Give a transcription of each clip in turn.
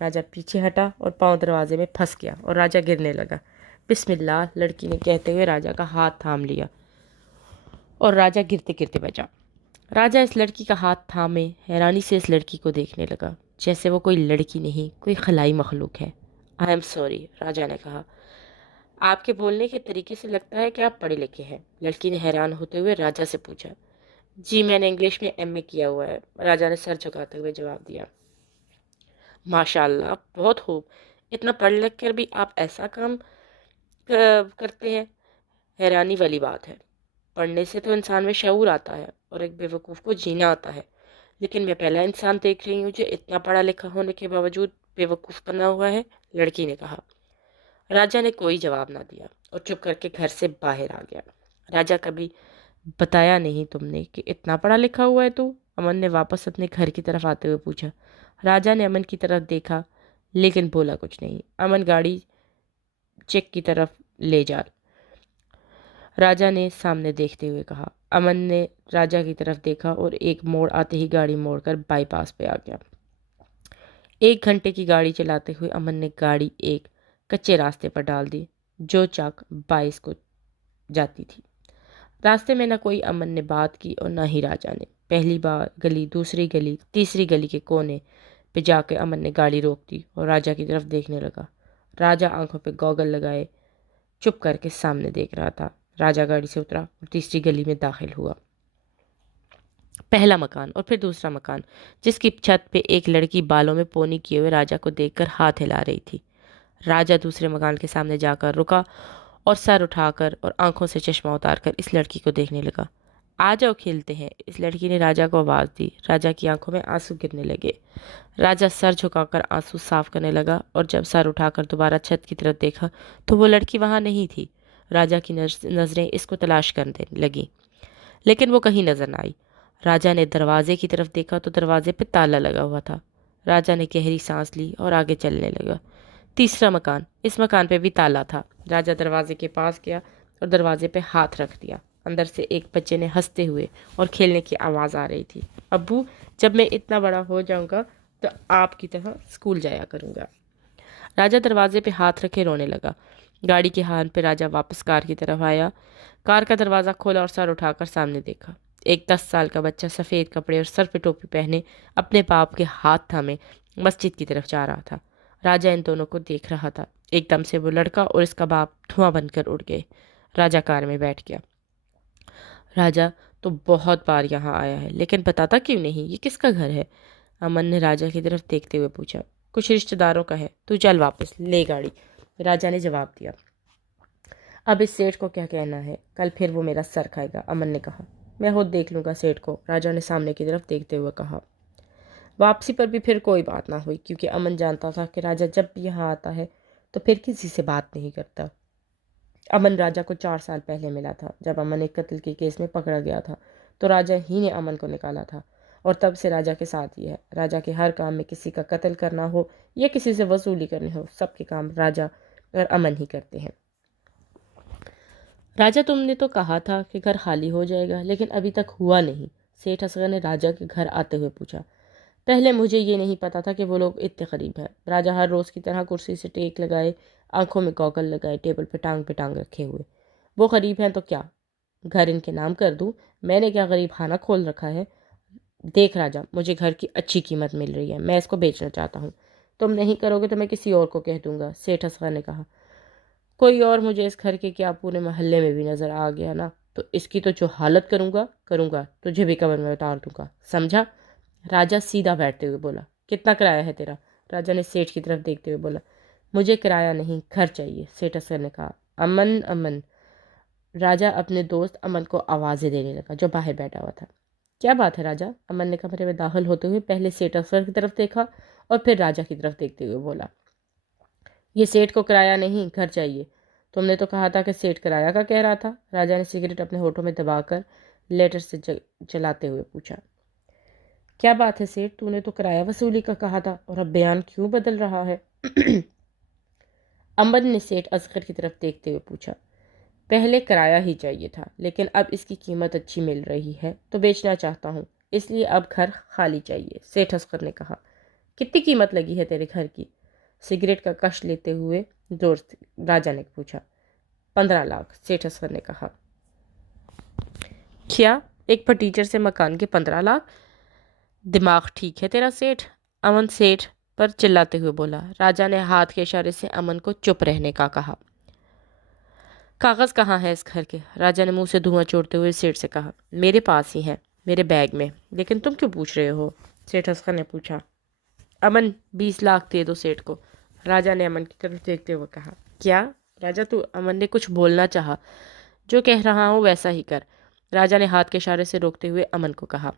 راجا پیچھے ہٹا اور پاؤں دروازے میں پھنس گیا اور راجا گرنے لگا۔ بسم اللہ، لڑکی نے کہتے ہوئے راجا کا ہاتھ تھام لیا اور راجا گرتے گرتے بچا۔ راجا اس لڑکی کا ہاتھ تھامے حیرانی سے اس لڑکی کو دیکھنے لگا، جیسے وہ کوئی لڑکی نہیں، کوئی خلائی مخلوق ہے۔ آئی ایم سوری، راجا نے کہا، آپ کے بولنے کے طریقے سے لگتا ہے کہ آپ پڑھے لکھے ہیں۔ لڑکی نے حیران ہوتے ہوئے راجا سے پوچھا۔ جی میں نے انگلش میں ایم اے کیا ہوا ہے، راجا نے سر جھکاتے ہوئے جواب دیا۔ ماشاء اللہ، بہت خوب، اتنا پڑھ لکھ کر بھی آپ ایسا کام کرتے ہیں، حیرانی والی بات ہے۔ پڑھنے سے تو انسان میں شعور آتا ہے اور ایک بیوقوف کو جینا آتا ہے، لیکن میں پہلا انسان دیکھ رہی ہوں جو اتنا پڑھا لکھا ہونے کے باوجود بیوقوف بنا ہوا ہے، لڑکی نے کہا۔ راجا نے کوئی جواب نہ دیا اور چپ کر کے گھر سے باہر آ گیا۔ راجا، کبھی بتایا نہیں تم نے کہ اتنا پڑھا لکھا ہوا ہے تو؟ امن نے واپس اپنے گھر کی طرف آتے ہوئے پوچھا۔ راجا نے امن کی طرف دیکھا لیکن بولا کچھ نہیں۔ امن گاڑی چیک کی طرف لے جا، راجا نے سامنے دیکھتے ہوئے کہا۔ امن نے راجا کی طرف دیکھا اور ایک موڑ آتے ہی گاڑی موڑ کر بائی پاس پہ آ گیا۔ 1 گھنٹے کی گاڑی چلاتے ہوئے امن نے گاڑی ایک کچے راستے پر ڈال دی جو چاک 22 کو جاتی تھی۔ راستے میں نہ کوئی امن نے بات کی اور نہ ہی راجا نے۔ پہلی بار گلی، دوسری گلی، تیسری گلی کے کونے پہ جا کے امن نے گاڑی روک دی اور راجا کی طرف دیکھنے لگا۔ راجا آنکھوں پہ گوگل لگائے چپ کر کے سامنے دیکھ رہا تھا۔ راجا گاڑی سے اترا اور تیسری گلی میں داخل ہوا۔ پہلا مکان اور پھر دوسرا مکان، جس کی چھت پہ ایک لڑکی بالوں میں پونی کیے ہوئے راجا کو دیکھ کر ہاتھ ہلا رہی تھی۔ راجا دوسرے مکان کے سامنے جا کر رکا اور سر اٹھا کر اور آنکھوں سے چشمہ اتار کر اس لڑکی کو دیکھنے لگا۔ آ جاؤ کھیلتے ہیں، اس لڑکی نے راجا کو آواز دی۔ راجا کی آنکھوں میں آنسو گرنے لگے۔ راجا سر جھکا کر آنسو صاف کرنے لگا اور جب سر اٹھا کر دوبارہ چھت کی طرف دیکھا تو وہ لڑکی وہاں نہیں تھی۔ راجا کی نظریں اس کو تلاش کرنے لگیں لیکن وہ کہیں نظر نہ آئی۔ راجا نے دروازے کی طرف دیکھا تو دروازے پہ تالا لگا ہوا تھا۔ راجا نے گہری سانس لی اور آگے چلنے لگا۔ تیسرا مکان، اس مکان پہ بھی تالا تھا۔ راجا دروازے کے پاس گیا اور دروازے پہ ہاتھ رکھ دیا۔ اندر سے ایک بچے نے ہنستے ہوئے اور کھیلنے کی آواز آ رہی تھی۔ ابو، جب میں اتنا بڑا ہو جاؤں گا تو آپ کی طرح اسکول جایا کروں گا۔ راجا دروازے پہ ہاتھ رکھے رونے لگا۔ گاڑی کے ہارن پہ راجا واپس کار کی طرف آیا۔ کار کا دروازہ کھولا اور سر اٹھا کر سامنے دیکھا۔ ایک 10 سال کا بچہ سفید کپڑے اور سر پہ ٹوپی پہنے اپنے باپ کے ہاتھ تھامے مسجد کی طرف جا رہا تھا۔ راجا ان دونوں کو دیکھ رہا تھا۔ ایک دم سے وہ لڑکا اور اس کا باپ دھواں بن کر اڑ گئے۔ راجا کار میں بیٹھ گیا۔ راجا تو بہت بار یہاں آیا ہے لیکن بتاتا کیوں نہیں، یہ کس کا گھر ہے؟ امن نے راجا کی طرف دیکھتے ہوئے پوچھا۔ کچھ رشتہ داروں کا ہے، تو چل واپس لے گاڑی، راجا نے جواب دیا۔ اب اس سیٹھ کو کیا کہنا ہے، کل پھر وہ میرا سر کھائے گا، امن نے کہا۔ میں خود دیکھ لوں گا سیٹھ کو، راجا نے سامنے کی طرف دیکھتے ہوئے کہا۔ واپسی پر بھی پھر کوئی بات نہ ہوئی کیونکہ امن جانتا تھا کہ راجا جب بھی یہاں آتا ہے تو پھر کسی سے بات نہیں کرتا۔ امن راجا کو 4 سال پہلے ملا تھا جب امن ایک قتل کے کیس میں پکڑا گیا تھا تو راجا ہی نے امن کو نکالا تھا اور تب سے راجا کے ساتھ ہی ہے۔ راجا کے ہر کام میں کسی کا قتل کرنا ہو یا کسی سے وصولی کرنی ہو، سب کے کام راجا اور امن ہی کرتے ہیں۔ راجا، تم نے تو کہا تھا کہ گھر خالی ہو جائے گا لیکن ابھی تک ہوا نہیں، سیٹھ اصغر نے راجا کے گھر آتے ہوئے پوچھا۔ پہلے مجھے یہ نہیں پتا تھا کہ وہ لوگ اتنے قریب ہیں۔ راجا ہر روز کی طرح کرسی سے ٹیک لگائے، آنکھوں میں گوگل لگائے، ٹیبل پہ ٹانگ رکھے ہوئے۔ وہ قریب ہیں تو کیا گھر ان کے نام کر دوں؟ میں نے کیا غریب خانہ کھول رکھا ہے؟ دیکھ راجا، مجھے گھر کی اچھی قیمت مل رہی ہے، میں اس کو بیچنا چاہتا ہوں۔ تم نہیں کرو گے تو میں کسی اور کو کہہ دوں گا، سیٹھ اصغر نے کہا۔ کوئی اور مجھے اس گھر کے کیا پورے محلے میں بھی نظر آ گیا نا تو اس کی تو جو حالت کروں گا تجھے بھی قبر میں اتار دوں گا، سمجھا؟ راجا سیدھا بیٹھتے ہوئے بولا۔ کتنا کرایہ ہے تیرا؟ راجا نے سیٹھ کی طرف دیکھتے ہوئے بولا۔ مجھے کرایہ نہیں، گھر چاہیے، سیٹھ اصغر نے کہا۔ امن امن، راجا اپنے دوست امن کو آوازیں دینے لگا جو باہر بیٹھا ہوا تھا۔ کیا بات ہے راجا؟ امن نے کمرے میں داخل ہوتے ہوئے پہلے سیٹھ اصغر کی طرف دیکھا اور پھر راجا کی طرف دیکھتے ہوئے بولا۔ یہ سیٹھ کو کرایہ نہیں، گھر چاہیے۔ تم نے تو کہا تھا کہ سیٹھ کرایہ کا کہہ رہا تھا، راجا نے سگریٹ اپنے ہونٹوں میں دبا کر لیٹر سے چلاتے ہوئے پوچھا۔ کیا بات ہے سیٹھ، تو نے تو کرایہ وصولی کا کہا تھا اور اب بیان کیوں بدل رہا ہے؟ امن نے سیٹھ اصغر کی طرف دیکھتے ہوئے پوچھا۔ پہلے کرایہ ہی چاہیے تھا لیکن اب اس کی قیمت اچھی مل رہی ہے تو بیچنا چاہتا ہوں، اس لیے اب گھر خالی چاہیے، سیٹھ اصغر نے کہا۔ کتنی قیمت لگی ہے تیرے گھر کی؟ سگریٹ کا کش لیتے ہوئے زور سے راجا نے پوچھا۔ 15 لاکھ، سیٹھ اصغر نے کہا۔ کیا؟ ایک فرنیچر سے مکان کے 15 لاکھ؟ دماغ ٹھیک ہے تیرا سیٹھ؟ امن سیٹھ پر چلاتے ہوئے بولا۔ راجا نے ہاتھ کے اشارے سے امن کو چپ رہنے کا کہا۔ کاغذ کہاں ہے اس گھر کے؟ راجا نے منہ سے دھواں چھوڑتے ہوئے سیٹھ سے کہا۔ میرے پاس ہی ہیں، میرے بیگ میں۔ لیکن تم کیوں پوچھ رہے ہو؟ سیٹھ اصغر نے پوچھا۔ امن 20 لاکھ دے دو سیٹھ کو، راجا نے امن کی طرف دیکھتے ہوئے کہا۔ کیا؟ راجا تو امن نے کچھ بولنا چاہا۔ جو کہہ رہا ہوں ویسا ہی کر، راجا نے ہاتھ کے اشارے سے روکتے ہوئے امن کو کہا۔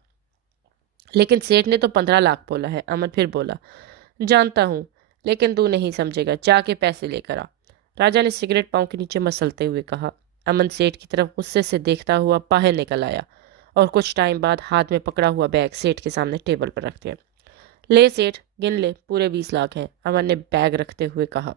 لیکن سیٹھ نے تو 15 لاکھ بولا ہے، امن پھر بولا۔ جانتا ہوں، لیکن تو نہیں سمجھے گا، جا کے پیسے لے کر آ، راجا نے سگریٹ پاؤں کے نیچے مسلتے ہوئے کہا۔ امن سیٹھ کی طرف غصے سے دیکھتا ہوا باہر نکل آیا اور کچھ ٹائم بعد ہاتھ میں پکڑا ہوا بیگ سیٹھ کے سامنے ٹیبل پر رکھ دیا۔ لے سیٹھ، گن لے، پورے 20 لاکھ ہیں، امن نے بیگ رکھتے ہوئے کہا۔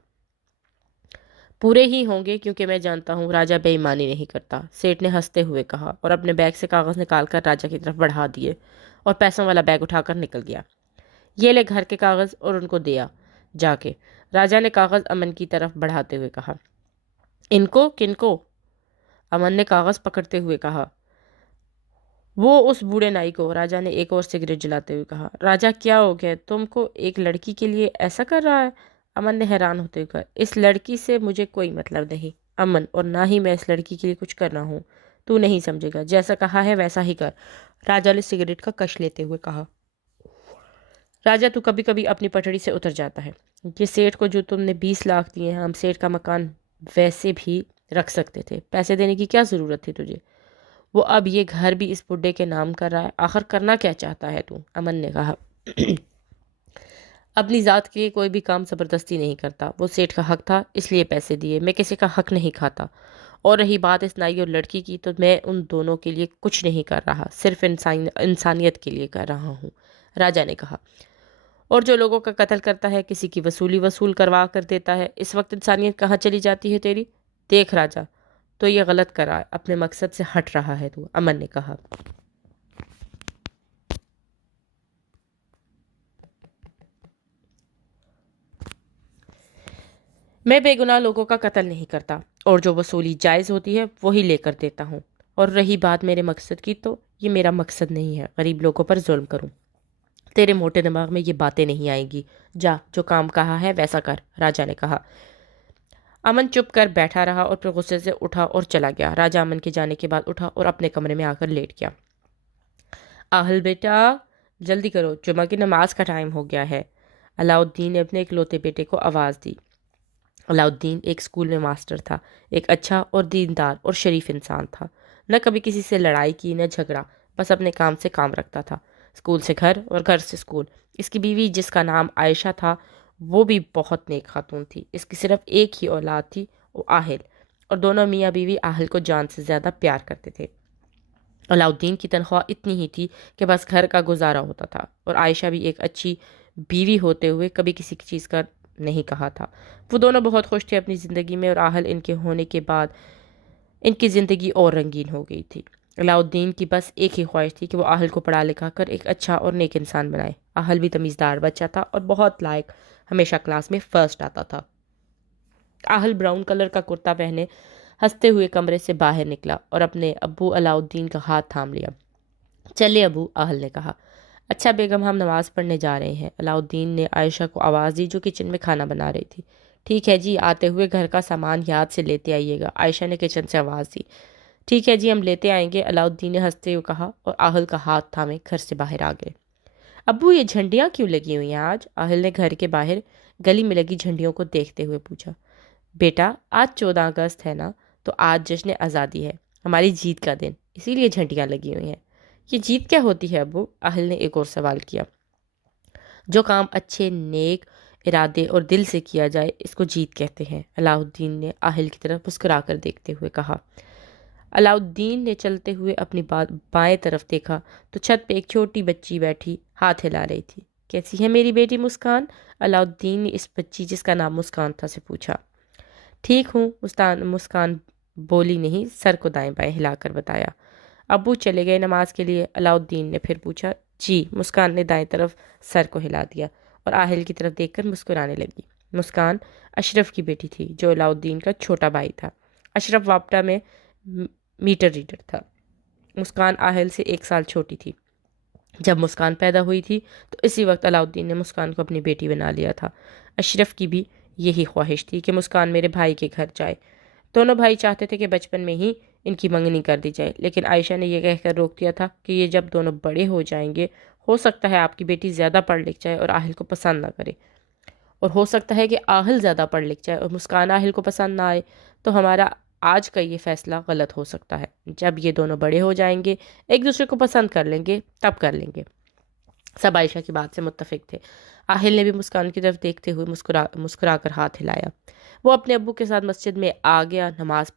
پورے ہی ہوں گے کیونکہ میں جانتا ہوں راجا بے ایمانی نہیں کرتا، سیٹھ نے ہنستے ہوئے کہا اور اپنے بیگ سے کاغذ نکال کر راجا کی طرف بڑھا دیے اور پیسوں والا بیگ اٹھا کر نکل گیا۔ یہ لے گھر کے کاغذ اور ان کو دیا جا کے، راجا نے کاغذ امن کی طرف بڑھاتے ہوئے کہا۔ ان کو؟ کن کو؟ امن نے کاغذ پکڑتے ہوئے کہا۔ وہ اس بوڑھے نائی کو، راجا نے ایک اور سگریٹ جلاتے ہوئے کہا۔ راجا کیا ہو گیا؟ تم کو ایک لڑکی کے لیے ایسا کر رہا ہے؟ امن نے حیران ہوتے ہوئے کہا۔ اس لڑکی سے مجھے کوئی مطلب نہیں امن، اور نہ ہی میں اس لڑکی کے لیے کچھ کر رہا ہوں، تو نہیں سمجھے گا، جیسا کہا ہے ویسا ہی کر، راجا نے سگریٹ کا کش لیتے ہوئے کہا۔ راجا تو کبھی کبھی اپنی پٹڑی سے اتر جاتا ہے، یہ سیٹھ کو جو تم نے 20 لاکھ دیے ہیں، ہم سیٹھ کا مکان ویسے بھی رکھ سکتے تھے، پیسے دینے کی کیا ضرورت تھی تجھے؟ وہ اب یہ گھر بھی اس بڈھے کے نام کر رہا ہے، آخر کرنا کیا چاہتا ہے تو؟ امن نے کہا۔ اپنی ذات کے لیے کوئی بھی کام زبردستی نہیں کرتا، وہ سیٹھ کا حق تھا اس لیے پیسے دیے، میں کسی کا حق نہیں کھاتا، اور رہی بات اس نائی اور لڑکی کی، تو میں ان دونوں کے لیے کچھ نہیں کر رہا، صرف انسانیت کے لیے کر رہا ہوں، راجا نے کہا۔ اور جو لوگوں کا قتل کرتا ہے، کسی کی وصول کروا کر دیتا ہے، اس وقت انسانیت کہاں چلی جاتی ہے تیری؟ دیکھ راجا، تو یہ غلط کر رہا ہے، اپنے مقصد سے ہٹ رہا ہے تو، امن نے کہا۔ میں بے گناہ لوگوں کا قتل نہیں کرتا، اور جو وصولی جائز ہوتی ہے وہی لے کر دیتا ہوں، اور رہی بات میرے مقصد کی، تو یہ میرا مقصد نہیں ہے غریب لوگوں پر ظلم کروں، تیرے موٹے دماغ میں یہ باتیں نہیں آئیں گی، جا جو کام کہا ہے ویسا کر، راجا نے کہا۔ امن چپ کر بیٹھا رہا اور پھر غصے سے اٹھا اور چلا گیا۔ راجا امن کے جانے کے بعد اٹھا اور اپنے کمرے میں آ کر لیٹ گیا۔ آہل بیٹا، جلدی کرو، جمعہ کی نماز کا ٹائم ہو گیا ہے، علاؤالدین نے اپنے اکلوتے بیٹے کو آواز دی۔ علاؤالدین ایک اسکول میں ماسٹر تھا، ایک اچھا اور دیندار اور شریف انسان تھا، نہ کبھی کسی سے لڑائی کی نہ جھگڑا، بس اپنے کام سے کام رکھتا تھا، اسکول سے گھر اور گھر سے اسکول۔ اس کی بیوی جس کا نام عائشہ تھا وہ بھی بہت نیک خاتون تھی، اس کی صرف ایک ہی اولاد تھی، وہ آہل، اور دونوں میاں بیوی آہل کو جان سے زیادہ پیار کرتے تھے۔ علاؤالدین کی تنخواہ اتنی ہی تھی کہ بس گھر کا گزارا ہوتا تھا، اور عائشہ بھی ایک اچھی بیوی ہوتے ہوئے کبھی کسی چیز کا نہیں کہا تھا۔ وہ دونوں بہت خوش تھے اپنی زندگی میں، اور آہل ان کے ہونے کے بعد ان کی زندگی اور رنگین ہو گئی تھی۔ علاؤالدین کی بس ایک ہی خواہش تھی کہ وہ آہل کو پڑھا لکھا کر ایک اچھا اور نیک انسان بنائے۔ آہل بھی تمیزدار بچہ تھا اور بہت لائق، ہمیشہ کلاس میں فرسٹ آتا تھا۔ آہل براؤن کلر کا کرتا پہنے ہنستے ہوئے کمرے سے باہر نکلا اور اپنے ابو علاؤالدین کا ہاتھ تھام لیا۔ چلے ابو، آہل نے کہا۔ اچھا بیگم، ہم نماز پڑھنے جا رہے ہیں، علاؤالدین نے عائشہ کو آواز دی جو کچن میں کھانا بنا رہی تھی۔ ٹھیک ہے جی، آتے ہوئے گھر کا سامان یاد سے لیتے آئیے گا، عائشہ نے کچن سے آواز دی۔ ٹھیک ہے جی، ہم لیتے آئیں گے، علاؤالدین نے ہنستے ہوئے کہا، اور آہل کا ہاتھ تھامے گھر سے باہر آ گئے۔ ابو، یہ جھنڈیاں کیوں لگی ہوئی ہیں آج؟ آہل نے گھر کے باہر گلی میں لگی جھنڈیوں کو دیکھتے ہوئے پوچھا۔ بیٹا، آج 14 اگست ہے نا، تو آج جشن آزادی ہے، ہماری جیت کا دن، اسی لیے جھنڈیاں لگی ہوئی ہیں۔ یہ جیت کیا ہوتی ہے ابو؟ آہل نے ایک اور سوال کیا۔ جو کام اچھے نیک ارادے اور دل سے کیا جائے، اس کو جیت کہتے ہیں، علاؤالدین نے آہل کی طرف مسکرا کر دیکھتے ہوئے کہا۔ علاؤالدین نے چلتے ہوئے اپنی بائیں طرف دیکھا تو چھت پہ ایک چھوٹی بچی بیٹھی ہاتھ ہلا رہی تھی۔ کیسی ہے میری بیٹی مسکان؟ علاؤالدین نے اس بچی جس کا نام مسکان تھا سے پوچھا۔ ٹھیک ہوں، مسکان بولی نہیں، سر کو دائیں بائیں ہلا کر بتایا۔ ابو چلے گئے نماز کے لیے؟ علاؤالدین نے پھر پوچھا۔ جی، مسکان نے دائیں طرف سر کو ہلا دیا اور آہل کی طرف دیکھ کر مسکرانے لگی۔ مسکان اشرف کی بیٹی تھی جو علاؤدین کا چھوٹا بھائی تھا۔ اشرف واپٹا میں میٹر ریڈر تھا۔ مسکان آہل سے 1 سال چھوٹی تھی۔ جب مسکان پیدا ہوئی تھی تو اسی وقت علاؤدین نے مسکان کو اپنی بیٹی بنا لیا تھا۔ اشرف کی بھی یہی خواہش تھی کہ مسکان میرے بھائی کے گھر جائے۔ دونوں بھائی چاہتے تھے کہ بچپن میں ہی ان کی منگنی کر دی جائے، لیکن عائشہ نے یہ کہہ کر روک دیا تھا کہ یہ جب دونوں بڑے ہو جائیں گے، ہو سکتا ہے آپ کی بیٹی زیادہ پڑھ لکھ جائے اور آہل کو پسند نہ کرے، اور ہو سکتا ہے کہ آہل زیادہ پڑھ لکھ جائے اور مسکان آہل کو پسند نہ آئے، تو ہمارا آج کا یہ فیصلہ غلط ہو سکتا ہے۔ جب یہ دونوں بڑے ہو جائیں گے، ایک دوسرے کو پسند کر لیں گے، تب کر لیں گے۔ سب عائشہ کی بات سے متفق تھے۔ آہل نے بھی مسکان کی طرف دیکھتے ہوئے مسکرا کر ہاتھ ہلایا۔ وہ اپنے ابو کے ساتھ مسجد میں آ گیا نماز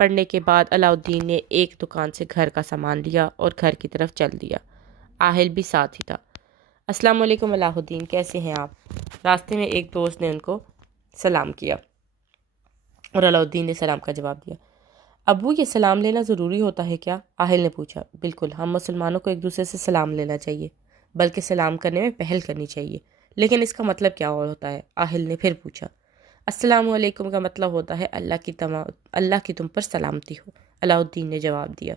پڑھنے کے بعد علاؤدین نے ایک دکان سے گھر کا سامان لیا اور گھر کی طرف چل دیا۔ آہل بھی ساتھ ہی تھا۔ السلام علیکم علاؤدین، کیسے ہیں آپ؟ راستے میں ایک دوست نے ان کو سلام کیا اور علاؤدین نے سلام کا جواب دیا۔ ابو، یہ سلام لینا ضروری ہوتا ہے کیا؟ آہل نے پوچھا۔ بالکل، ہم مسلمانوں کو ایک دوسرے سے سلام لینا چاہیے، بلکہ سلام کرنے میں پہل کرنی چاہیے۔ لیکن اس کا مطلب کیا ہوتا ہے؟ آہل نے پھر پوچھا۔ السلام علیکم کا مطلب ہوتا ہے اللہ کی تم پر سلامتی ہو، علاؤدین نے جواب دیا۔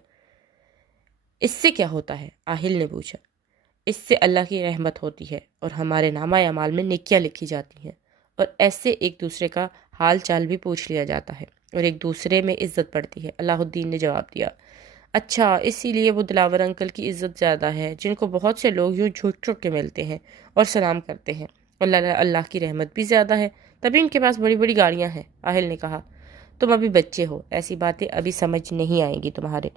اس سے کیا ہوتا ہے؟ آہل نے پوچھا۔ اس سے اللہ کی رحمت ہوتی ہے اور ہمارے نامہ اعمال میں نیکیاں لکھی جاتی ہیں، اور ایسے ایک دوسرے کا حال چال بھی پوچھ لیا جاتا ہے اور ایک دوسرے میں عزت بڑھتی ہے، علاؤدین نے جواب دیا۔ اچھا، اسی لیے وہ دلاور انکل کی عزت زیادہ ہے، جن کو بہت سے لوگ یوں جھک جھک کے ملتے ہیں اور سلام کرتے ہیں، اور اللہ کی رحمت بھی زیادہ ہے، تبھی ان کے پاس بڑی بڑی گاڑیاں ہیں۔ آہل نے کہا۔ تم ابھی بچے ہو، ایسی باتیں ابھی سمجھ نہیں آئیں گی تمہارے،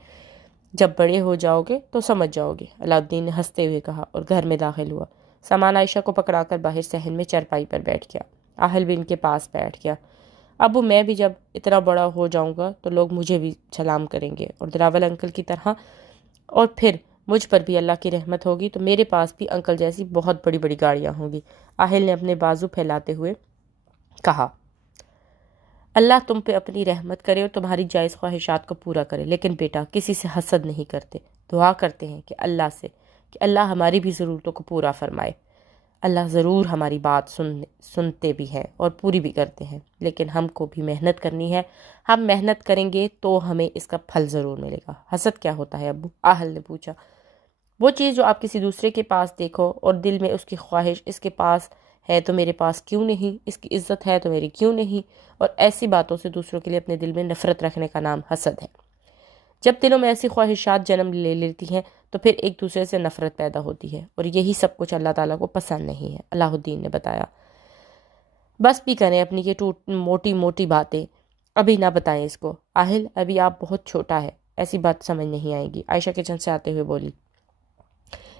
جب بڑے ہو جاؤ گے تو سمجھ جاؤ گے، علاؤدین نے ہنستے ہوئے کہا اور گھر میں داخل ہوا۔ سامان عائشہ کو پکڑا کر باہر صحن میں چرپائی پر بیٹھ گیا۔ آہل بھی ان کے پاس بیٹھ گیا۔ ابو، میں بھی جب اتنا بڑا ہو جاؤں گا تو لوگ مجھے بھی سلام کریں گے اور دراول انکل کی طرح، اور پھر مجھ پر بھی اللہ کی رحمت ہوگی تو میرے پاس بھی انکل جیسی بہت بڑی بڑی گاڑیاں ہوں گی۔ آہل نے اپنے بازو پھیلاتے ہوئے کہا۔ اللہ تم پہ اپنی رحمت کرے اور تمہاری جائز خواہشات کو پورا کرے، لیکن بیٹا، کسی سے حسد نہیں کرتے، دعا کرتے ہیں کہ اللہ ہماری بھی ضرورتوں کو پورا فرمائے۔ اللہ ضرور ہماری بات سنتے بھی ہیں اور پوری بھی کرتے ہیں، لیکن ہم کو بھی محنت کرنی ہے۔ ہم محنت کریں گے تو ہمیں اس کا پھل ضرور ملے گا۔ حسد کیا ہوتا ہے ابو؟ آہل نے پوچھا۔ وہ چیز جو آپ کسی دوسرے کے پاس دیکھو اور دل میں اس کی خواہش، اس کے پاس ہے تو میرے پاس کیوں نہیں، اس کی عزت ہے تو میری کیوں نہیں، اور ایسی باتوں سے دوسروں کے لیے اپنے دل میں نفرت رکھنے کا نام حسد ہے۔ جب دلوں میں ایسی خواہشات جنم لے لیتی ہیں تو پھر ایک دوسرے سے نفرت پیدا ہوتی ہے، اور یہی سب کچھ اللہ تعالیٰ کو پسند نہیں ہے، علاؤدین نے بتایا۔ بس بھی کریں اپنی یہ موٹی موٹی باتیں، ابھی نہ بتائیں اس کو۔ آہل، ابھی آپ بہت چھوٹا ہے، ایسی بات سمجھ نہیں آئے گی، عائشہ کچن سے آتے ہوئے بولی۔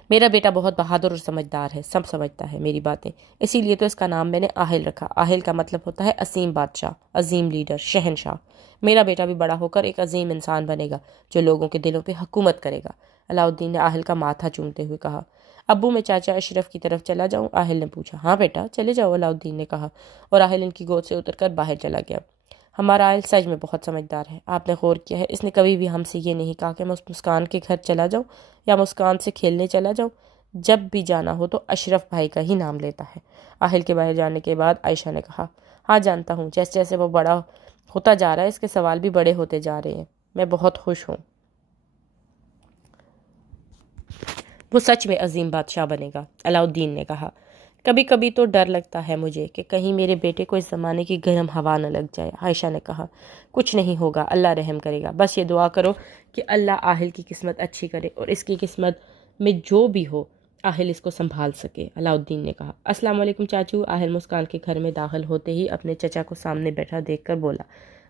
میرا بیٹا بہت بہادر اور سمجھدار ہے، سب سمجھتا ہے میری باتیں، اسی لیے تو اس کا نام میں نے آہل رکھا۔ آہل کا مطلب ہوتا ہے عظیم بادشاہ، عظیم لیڈر، شہنشاہ۔ میرا بیٹا بھی بڑا ہو کر ایک عظیم انسان بنے گا جو لوگوں کے دلوں پہ حکومت کرے گا، علاؤدین نے آہل کا ماتھا چومتے ہوئے کہا۔ ابو، میں چاچا اشرف کی طرف چلا جاؤں؟ آہل نے پوچھا۔ ہاں بیٹا، چلے جاؤ، علاؤدین نے کہا، اور آہل ان کی گود سے اتر کر باہر چلا گیا۔ ہمارا آہل سچ میں بہت سمجھدار ہے، آپ نے غور کیا ہے، اس نے کبھی بھی ہم سے یہ نہیں کہا کہ میں مسکان کے گھر چلا جاؤں یا مسکان سے کھیلنے چلا جاؤں۔ جب بھی جانا ہو تو اشرف بھائی کا ہی نام لیتا ہے۔ آہل کے باہر جانے کے بعد عائشہ نے کہا۔ ہاں جانتا ہوں، جیسے جیسے وہ بڑا ہوتا جا رہا ہے اس کے سوال بھی بڑے ہوتے جا رہے ہیں، میں بہت خوش ہوں۔ وہ سچ میں عظیم بادشاہ بنے گا، علاؤدین نے کہا۔ کبھی کبھی تو ڈر لگتا ہے مجھے کہ کہیں میرے بیٹے کو اس زمانے کی گرم ہوا نہ لگ جائے، عائشہ نے کہا۔ کچھ نہیں ہوگا، اللہ رحم کرے گا، بس یہ دعا کرو کہ اللہ آہل کی قسمت اچھی کرے اور اس کی قسمت میں جو بھی ہو آہل اس کو سنبھال سکے، علاؤدین نے کہا۔ السلام علیکم چاچو، آہل مسکان کے گھر میں داخل ہوتے ہی اپنے چچا کو سامنے بیٹھا دیکھ کر بولا۔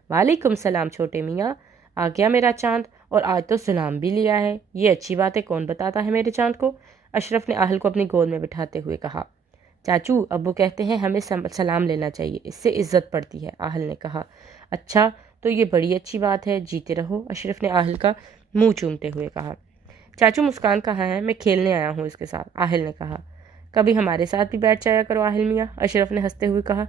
وعلیکم السلام چھوٹے میاں، آ گیا میرا چاند، اور آج تو سلام بھی لیا ہے، یہ اچھی بات ہے، کون بتاتا ہے میرے چاند کو؟ اشرف نے آہل کو اپنی گود میں بٹھاتے ہوئے کہا۔ چاچو، ابو کہتے ہیں ہمیں سلام لینا چاہیے، اس سے عزت پڑتی ہے، آہل نے کہا۔ اچھا، تو یہ بڑی اچھی بات ہے، جیتے رہو، اشرف نے آہل کا منہ چومتے ہوئے کہا۔ چاچو، مسکان کہاں ہے؟ میں کھیلنے آیا ہوں اس کے ساتھ، آہل نے کہا۔ کبھی ہمارے ساتھ بھی بیٹھ جایا کرو آہل میاں، اشرف نے ہنستے ہوئے کہا۔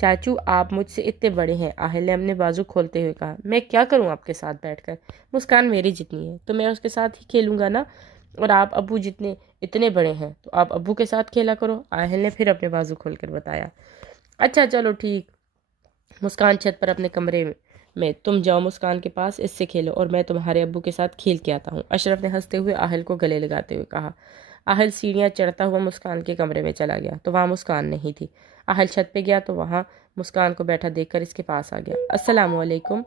چاچو، آپ مجھ سے اتنے بڑے ہیں، آہل نے اپنے بازو کھولتے ہوئے کہا۔ میں کیا کروں آپ کے ساتھ بیٹھ کر؟ مسکان میری جتنی ہے تو میں اس کے ساتھ ہی کھیلوں گا نا، اور آپ ابو اتنے بڑے ہیں تو آپ ابو کے ساتھ کھیلا کرو، آہل نے پھر اپنے بازو کھول کر بتایا۔ اچھا چلو ٹھیک، مسکان چھت پر اپنے کمرے میں، تم جاؤ مسکان کے پاس، اس سے کھیلو اور میں تمہارے ابو کے ساتھ کھیل کے آتا ہوں، اشرف نے ہنستے ہوئے آہل کو گلے لگاتے ہوئے کہا۔ آہل سیڑھیاں چڑھتا ہوا مسکان کے کمرے میں چلا گیا تو وہاں مسکان نہیں تھی۔ آہل چھت پہ گیا تو وہاں مسکان کو بیٹھا دیکھ کر اس کے پاس آ گیا۔ السلام علیکم،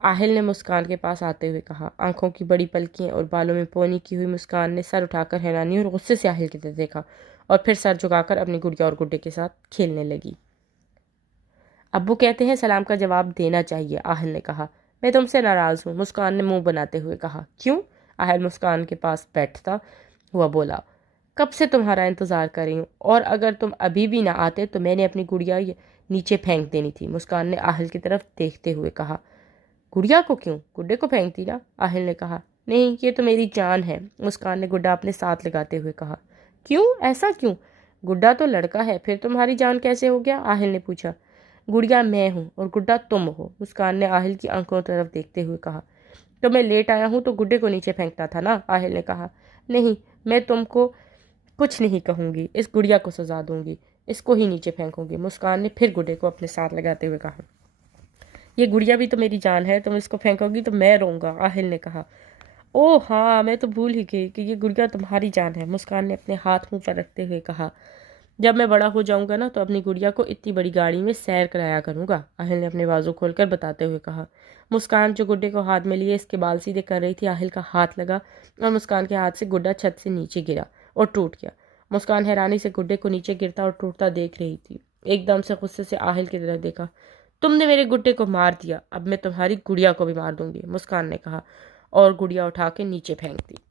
آہل نے مسکان کے پاس آتے ہوئے کہا۔ آنکھوں کی بڑی پلکیں اور بالوں میں پونی کی ہوئی مسکان نے سر اٹھا کر حیرانی اور غصے سے آہل کی طرف دیکھا اور پھر سر جھکا کر اپنی گڑیا اور گڈے کے ساتھ کھیلنے لگی۔ ابو کہتے ہیں سلام کا جواب دینا چاہیے، آہل نے کہا۔ میں تم سے ناراض ہوں، مسکان نے منہ بناتے ہوئے کہا۔ کیوں؟ آہل مسکان کے پاس بیٹھتا ہوا بولا۔ کب سے تمہارا انتظار کر رہی ہوں، اور اگر تم ابھی بھی نہ آتے تو میں نے اپنی گڑیا نیچے پھینک دینی تھی، مسکان نے آہل کی طرف دیکھتے ہوئے کہا۔ گڑیا کو کیوں؟ گڈے کو پھینکتی نا، آہل نے کہا۔ نہیں، یہ تو میری جان ہے، مسکان نے گڈا اپنے ساتھ لگاتے ہوئے کہا۔ کیوں؟ ایسا کیوں؟ گڈا تو لڑکا ہے، پھر تمہاری جان کیسے ہو گیا؟ آہل نے پوچھا۔ گڑیا میں ہوں اور گڈا تم ہو، مسکان نے آہل کی آنکھوں طرف دیکھتے ہوئے کہا۔ تو میں لیٹ آیا ہوں تو گڈے کو نیچے پھینکتا تھا نا، آہل نے کہا۔ نہیں، میں تم کو کچھ نہیں کہوں گی، اس گڑیا کو سزا دوں گی، اس کو ہی نیچے پھینکوں گی، مسکان نے پھر گڈے کو اپنے ساتھ لگاتے ہوئے کہا۔ یہ گڑیا بھی تو میری جان ہے، تم اس کو پھینکو گی تو میں روں گا، آہل نے کہا۔ اوہ ہاں، میں تو بھول ہی گئی کہ یہ گڑیا تمہاری جان ہے، مسکان نے اپنے ہاتھ منہ پر رکھتے ہوئے کہا۔ جب میں بڑا ہو جاؤں گا نا تو اپنی گڑیا کو اتنی بڑی گاڑی میں سیر کرایا کروں گا، آہل نے اپنے بازو کھول کر بتاتے ہوئے کہا۔ مسکان جو گڈے کو ہاتھ میں لیے اس کے بال سیدھے کر رہی تھی، آہل کا ہاتھ لگا اور مسکان کے ہاتھ سے گڈا چھت سے نیچے گرا اور ٹوٹ گیا۔ مسکان حیرانی سے گڈے کو نیچے گرتا اور ٹوٹتا دیکھ رہی تھی، ایک دم سے غصے سے آہل کی طرف دیکھا۔ تم نے میرے گڈے کو مار دیا، اب میں تمہاری گڑیا کو بھی مار دوں گی، مسکان نے کہا اور گڑیا اٹھا کے نیچے پھینک دی۔